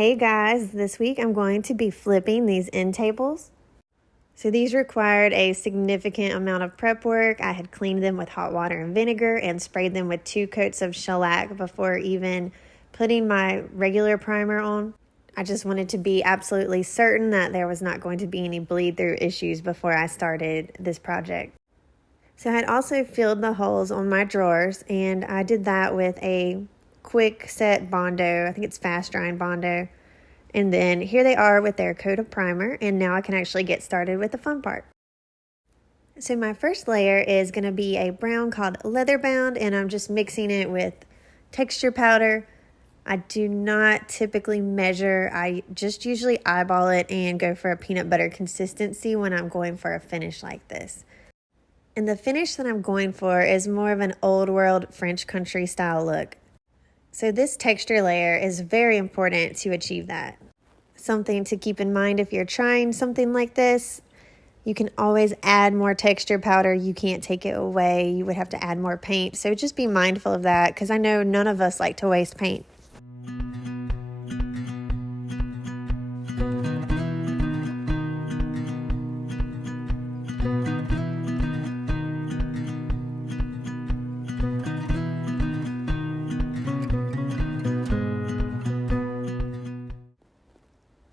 Hey guys, this week I'm going to be flipping these end tables. So these required a significant amount of prep work. I had cleaned them with hot water and vinegar and sprayed them with 2 coats of shellac before even putting my regular primer on. I just wanted to be absolutely certain that there was not going to be any bleed through issues before I started this project. So I had also filled the holes on my drawers, and I did that with a quick set Bondo. I think it's fast drying Bondo. And then here they are with their coat of primer, and now I can actually get started with the fun part. So my first layer is going to be a brown called Leather Bound, and I'm just mixing it with texture powder. I do not typically measure. I just usually eyeball it and go for a peanut butter consistency when I'm going for a finish like this. And the finish that I'm going for is more of an old world French country style look. So this texture layer is very important to achieve that. Something to keep in mind if you're trying something like this, you can always add more texture powder. You can't take it away. You would have to add more paint. So just be mindful of that, because I know none of us like to waste paint.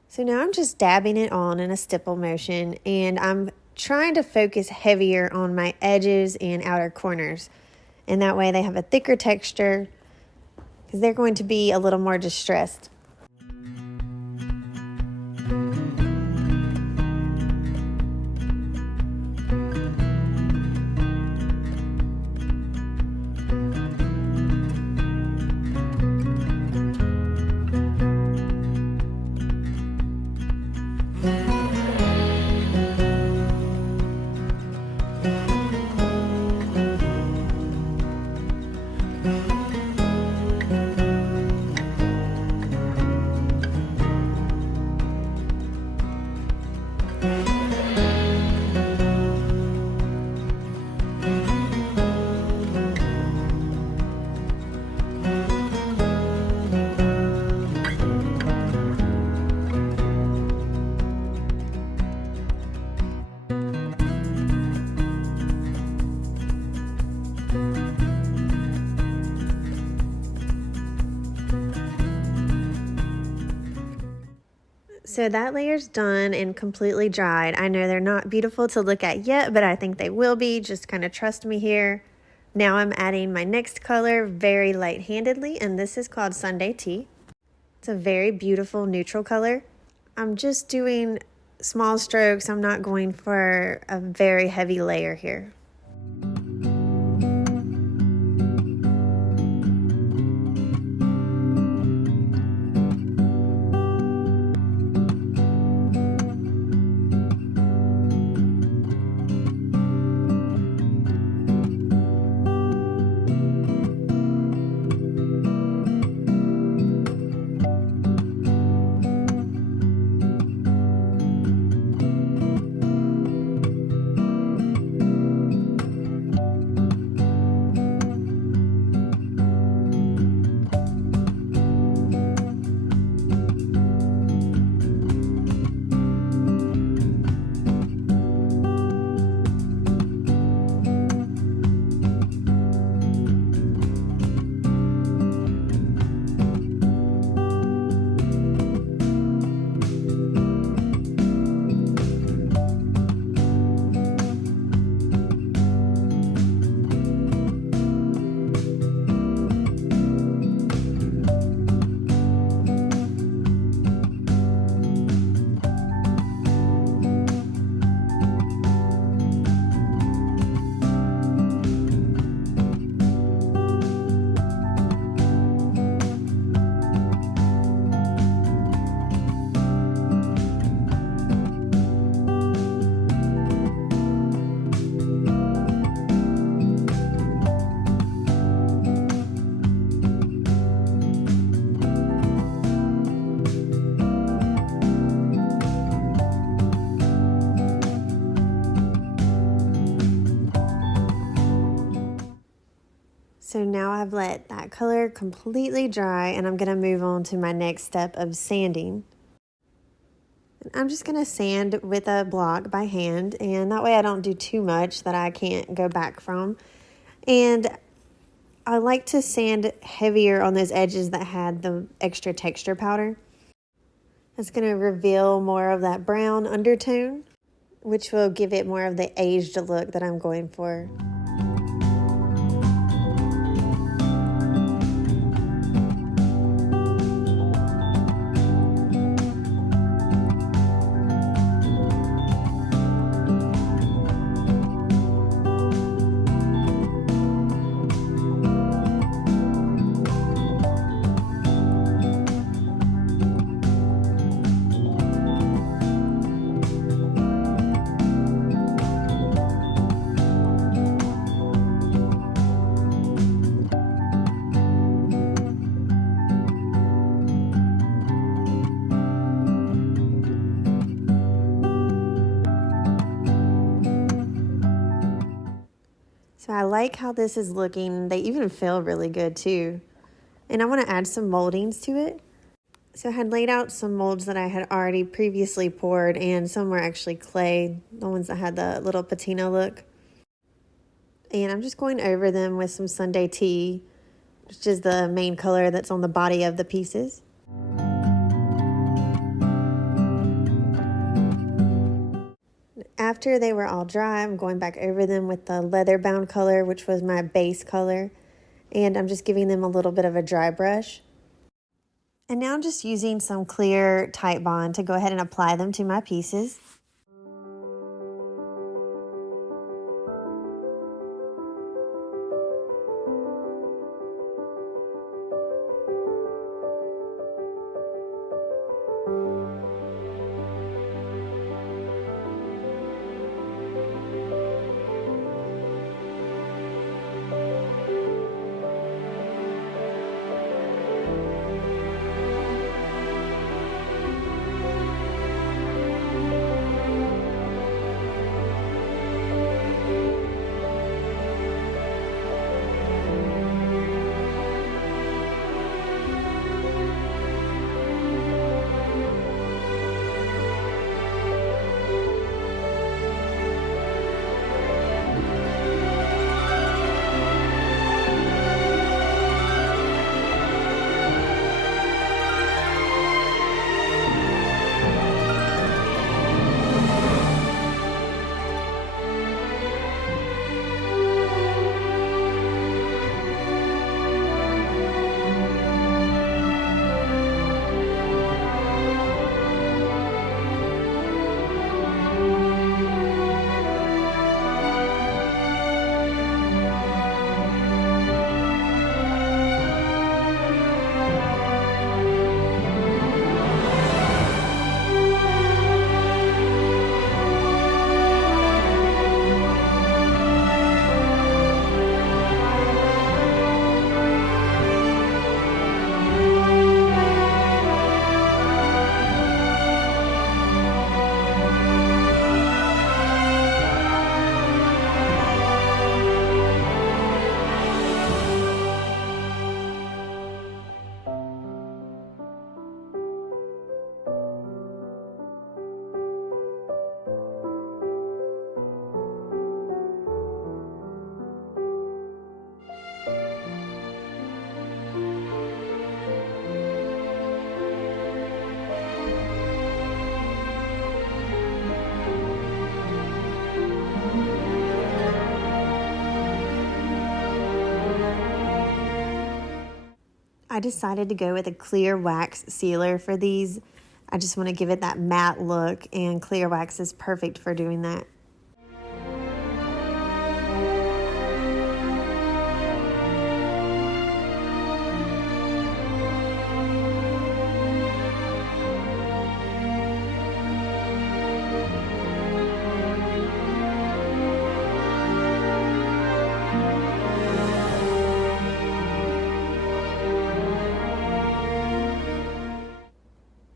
So now I'm just dabbing it on in a stipple motion, and I'm trying to focus heavier on my edges and outer corners. And that way they have a thicker texture because they're going to be a little more distressed. So that layer's done and completely dried. I know they're not beautiful to look at yet, but I think they will be. Just kind of trust me here. Now I'm adding my next color very light-handedly, and this is called Sunday Tea. It's a very beautiful neutral color. I'm just doing small strokes. I'm not going for a very heavy layer here. So now I've let that color completely dry, and I'm going to move on to my next step of sanding. And I'm just going to sand with a block by hand, and that way I don't do too much that I can't go back from. And I like to sand heavier on those edges that had the extra texture powder. That's going to reveal more of that brown undertone, which will give it more of the aged look that I'm going for. So I like how this is looking. They even feel really good too. And I want to add some moldings to it. So I had laid out some molds that I had already previously poured, and some were actually clay, the ones that had the little patina look. And I'm just going over them with some Sunday tea, which is the main color that's on the body of the pieces. After they were all dry, I'm going back over them with the leather bound color, which was my base color. And I'm just giving them a little bit of a dry brush. And now I'm just using some clear Tite Bond to go ahead and apply them to my pieces. I decided to go with a clear wax sealer for these. I just want to give it that matte look, and clear wax is perfect for doing that.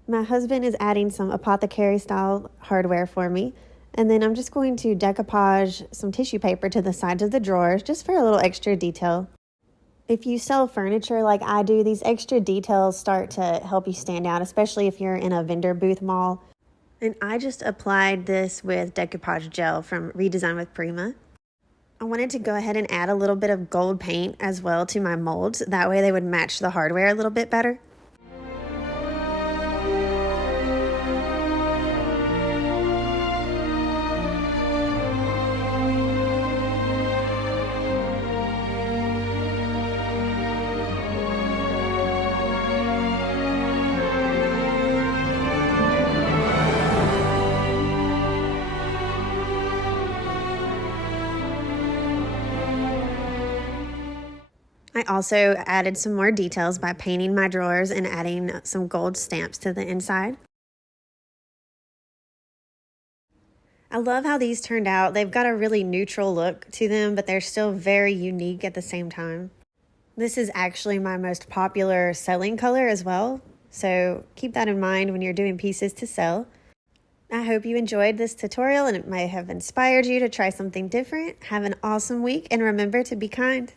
My husband is adding some apothecary style hardware for me. And then I'm just going to decoupage some tissue paper to the sides of the drawers just for a little extra detail. If you sell furniture like I do, these extra details start to help you stand out, especially if you're in a vendor booth mall. And I just applied this with decoupage gel from Redesign with Prima. I wanted to go ahead and add a little bit of gold paint as well to my molds. That way they would match the hardware a little bit better. I also added some more details by painting my drawers and adding some gold stamps to the inside. I love how these turned out. They've got a really neutral look to them, but they're still very unique at the same time. This is actually my most popular selling color as well, so keep that in mind when you're doing pieces to sell. I hope you enjoyed this tutorial and it might have inspired you to try something different. Have an awesome week and remember to be kind.